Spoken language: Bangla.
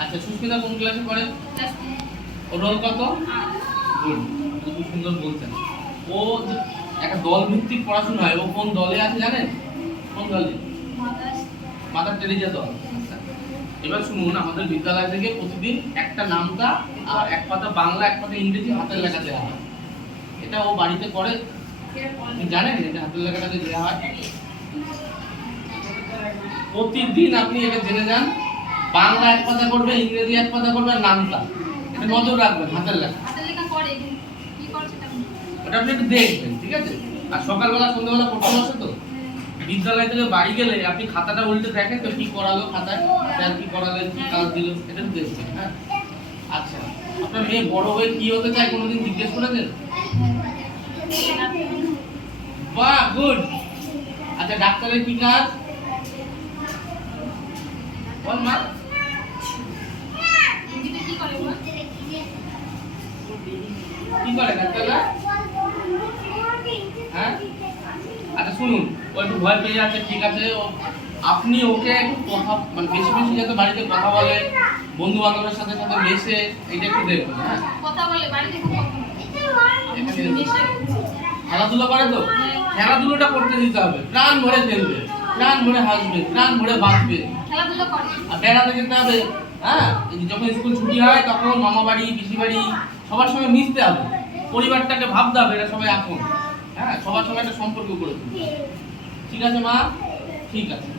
আচ্ছা সুস্মিতা কোন ক্লাসে পড়ে? রোল কত? খুব সুন্দর বলছেন। ও একটা দল ভিত্তিক পড়াশোনা হয়, ও কোন দলে আছে জানেন? কোন দলে? মাদার টেরিজা দল। আচ্ছা। এবার শুনুন, আমাদের বিদ্যালয় থেকে প্রতিদিন একটা নামটা আর এক পাতা বাংলা, এক পাতা ইংরেজি হাতের লেখা দেওয়া হয়। এটা ও বাড়িতে করে? জানেন এটা হাতের লেখাটা যে দেওয়া হয়? প্রতিদিন আপনি এটা জেনে যান? বাংলা এক পাতা করবে ইংরেজি এক পাতা করবে নামটা। এটা নজর রাখবেন হাতের লেখা। ওটা আপনি একটু দেখবেন ঠিক আছে? আর সকালবেলা সন্ধ্যাবেলা পড়তে বসে তো। বিদ্যালয় থেকে বাড়ি গেলে আপনি খাতাটা উল্টে দেখেন তো কি করালো খাতায় স্যার কি কি কাজ দিল এটা দেখবেন হ্যাঁ? আচ্ছা আপনার মেয়ে বড় হয়ে কি হতে চায় কোনোদিন জিজ্ঞেস করেছেন বাহ গুড। আচ্ছা ডাক্তারের কি কাজ? বল মা। কি করে ডাক্তাররা হ্যাঁ? আচ্ছা শুনুন। ও একটু ভয় পেয়ে যাচ্ছে ঠিক আছে? ও আপনি ওকে একটু কথা মানে বেশি বেশি যাতে বাড়িতে কথা বলে বন্ধু বান্ধবের সাথে সাথে মেশে এটা একটু দেখবেন হ্যাঁ? খেলাধুলা করে তো? খেলাধুলোটা করতে দিতে হবে। প্রাণ ভরে খেলবে প্রাণ ভরে হাসবে প্রাণ ভরে বাঁচবে। আর বেড়াতে যেতে হবে। হ্যাঁ যখন স্কুল ছুটি হয়, তখন মামা বাড়ি, পিসি বাড়ি, সবার সঙ্গে মিশতে হবে। পরিবারটাকে ভাবতে হবে এরা সবাই এখন। হ্যাঁ সবার সঙ্গে একটা সম্পর্ক করে ঠিক আছে মা? ঠিক আছে।